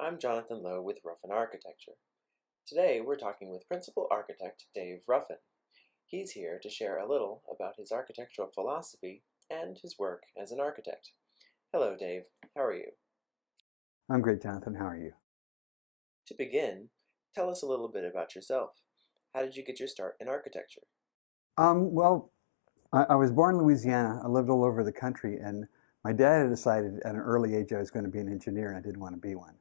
I'm Jonathan Lowe with Ruffin Architecture. Today we're talking with Principal Architect Dave Ruffin. He's here to share a little about his architectural philosophy and his work as an architect. Hello Dave, how are you? I'm great, Jonathan. How are you? To begin, tell us a little bit about yourself. How did you get your start in architecture? Well, I was born in Louisiana. I lived all over the country, and my dad had decided at an early age I was going to be an engineer, and I didn't want to be one.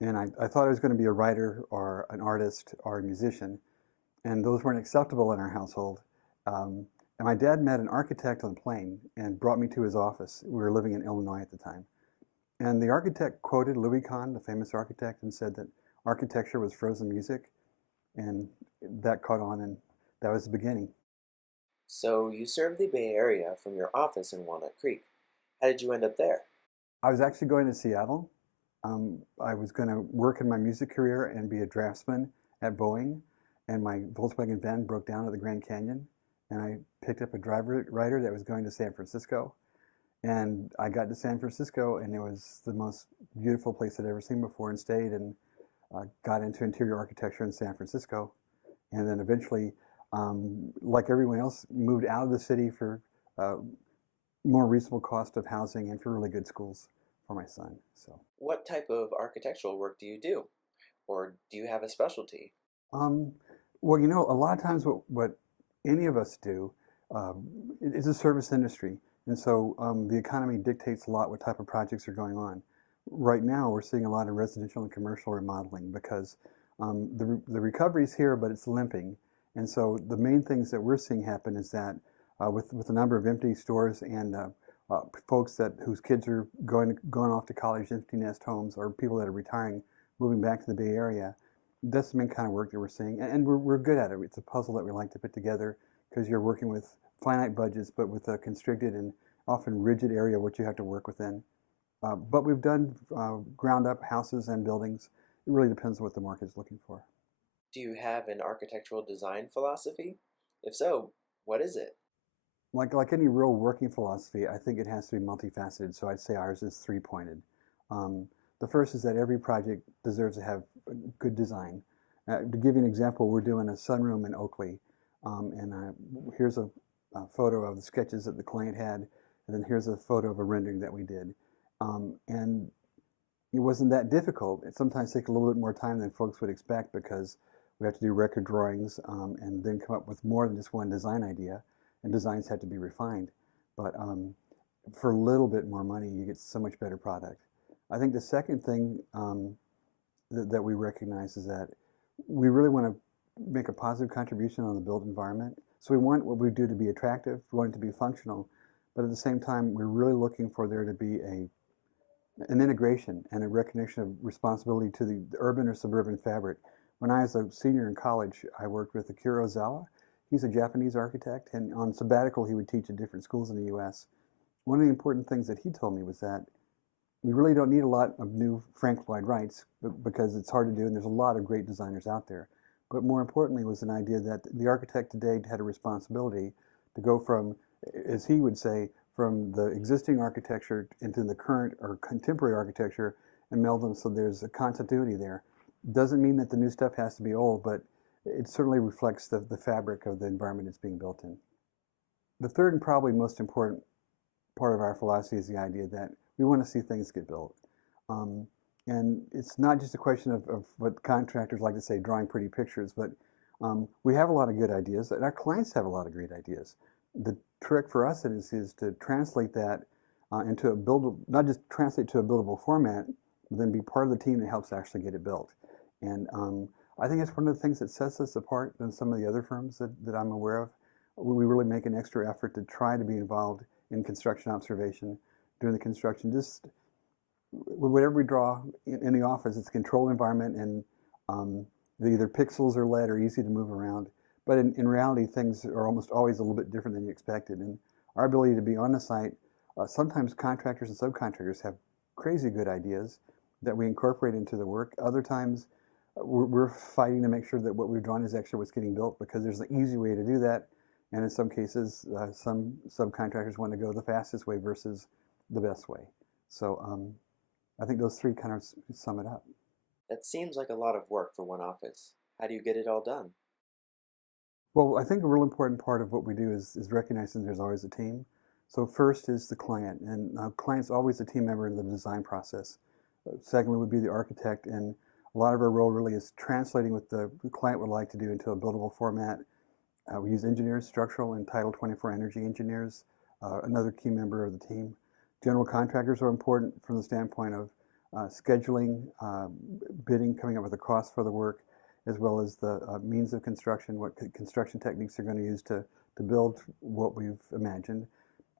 And I thought I was going to be a writer or an artist or a musician, and those weren't acceptable in our household. And my dad met an architect on the plane and brought me to his office. We were living in Illinois at the time. And the architect quoted Louis Kahn, the famous architect, and said that architecture was frozen music, and that caught on, and that was the beginning. So you serve the Bay Area from your office in Walnut Creek. How did you end up there? I was actually going to Seattle. I was going to work in my music career and be a draftsman at Boeing, and my Volkswagen van broke down at the Grand Canyon, and I picked up a rider that was going to San Francisco, and I got to San Francisco, and it was the most beautiful place I'd ever seen before, and stayed and got into interior architecture in San Francisco, and then eventually, like everyone else, moved out of the city for uh, more reasonable cost of housing and for really good schools for my son. So, What type of architectural work do you do? Or do you have a specialty? um, well, a lot of times what any of us do is a service industry, and so the economy dictates a lot what type of projects are going on. Right now, we're seeing a lot of residential and commercial remodeling because the recovery is here, but it's limping. And so the main things that we're seeing happen is that with the number of empty stores and folks whose kids are going off to college, empty nest homes, or people that are retiring, moving back to the Bay Area, that's the main kind of work that we're seeing, and we're good at it. It's a puzzle that we like to put together because you're working with finite budgets, but with a constricted and often rigid area which you have to work within. But we've done ground up houses and buildings. It really depends on what the market is looking for. Do you have an architectural design philosophy? If so, what is it? Like any real working philosophy, I think it has to be multifaceted. So I'd say ours is three-pointed. Um, the first is that every project deserves to have good design. To give you an example, we're doing a sunroom in Oakley, and here's a photo of the sketches that the client had, and then here's a photo of a rendering that we did. And it wasn't that difficult. It sometimes takes a little bit more time than folks would expect because we have to do record drawings and then come up with more than just one design idea, and designs have to be refined. But for a little bit more money, you get so much better product. I think the second thing that we recognize is that we really want to make a positive contribution on the built environment. So we want what we do to be attractive, we want it to be functional, but at the same time, we're really looking for there to be an integration and a recognition of responsibility to the urban or suburban fabric. When I was a senior in college, I worked with Akira Ozawa. He's a Japanese architect, and on sabbatical, he would teach at different schools in the U.S. One of the important things that he told me was that we really don't need a lot of new Frank Lloyd Wrights because it's hard to do, and there's a lot of great designers out there. But more importantly was an idea that the architect today had a responsibility to go from, as he would say, from the existing architecture into the current or contemporary architecture and meld them so there's a continuity there. Doesn't mean that the new stuff has to be old, but it certainly reflects the fabric of the environment it's being built in. The third and probably most important part of our philosophy is the idea that we want to see things get built. And it's not just a question of what contractors like to say, drawing pretty pictures, but we have a lot of good ideas, and our clients have a lot of great ideas. The trick for us is to translate that into a buildable, not just translate to a buildable format, but then be part of the team that helps actually get it built. And I think it's one of the things that sets us apart than some of the other firms that I'm aware of. We really make an extra effort to try to be involved in construction observation during the construction. Just whatever we draw in the office, it's a controlled environment, and either pixels are lead or easy to move around. But in reality, things are almost always a little bit different than you expected. And our ability to be on the site, sometimes contractors and subcontractors have crazy good ideas that we incorporate into the work. Other times, we're fighting to make sure that what we've drawn is actually what's getting built because there's an easy way to do that. And in some cases, some subcontractors want to go the fastest way versus the best way. So I think those three kind of sum it up. That seems like a lot of work for one office. How do you get it all done? Well, I think a real important part of what we do is recognizing there's always a team. So first is the client, and client's always a team member in the design process. Secondly would be the architect, and a lot of our role really is translating what the client would like to do into a buildable format. We use engineers, structural and Title 24 energy engineers, another key member of the team. General contractors are important from the standpoint of scheduling, bidding, coming up with a cost for the work, as well as the means of construction, what construction techniques they're going to use to build what we've imagined.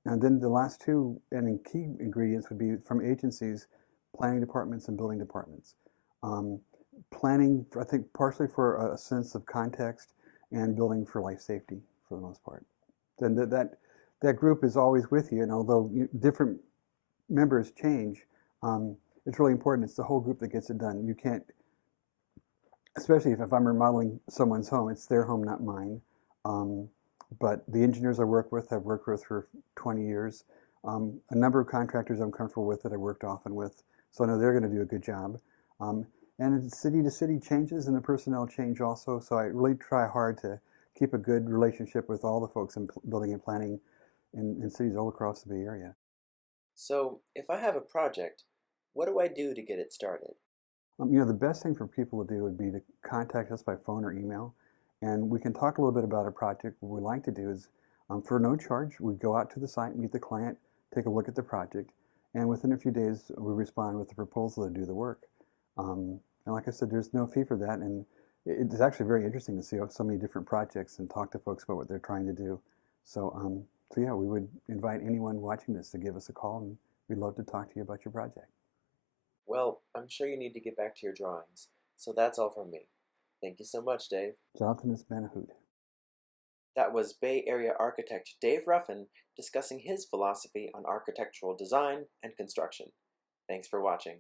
And then the last two and key ingredients would be from agencies, planning departments and building departments. Um, Planning, I think, partially for a sense of context, and building for life safety for the most part. Then that group is always with you, and although different members change, it's really important. It's the whole group that gets it done. You can't, especially if I'm remodeling someone's home, it's their home, not mine. Um, but the engineers I work with, I've worked with for 20 years. A number of contractors I'm comfortable with that I worked often with, so I know they're going to do a good job. And city to city changes and the personnel change also, so I really try hard to keep a good relationship with all the folks in building and planning in cities all across the Bay Area. So, if I have a project, what do I do to get it started? The best thing for people to do would be to contact us by phone or email, and we can talk a little bit about a project. What we like to do is, for no charge, we go out to the site, meet the client, take a look at the project, and within a few days, we respond with a proposal to do the work. And like I said, there's no fee for that, and it's actually very interesting to see so many different projects and talk to folks about what they're trying to do. So yeah, we would invite anyone watching this to give us a call, and we'd love to talk to you about your project. Well, I'm sure you need to get back to your drawings, so that's all from me. Thank you so much, Dave. Jonathan, it's been a hoot. That was Bay Area architect Dave Ruffin discussing his philosophy on architectural design and construction. Thanks for watching.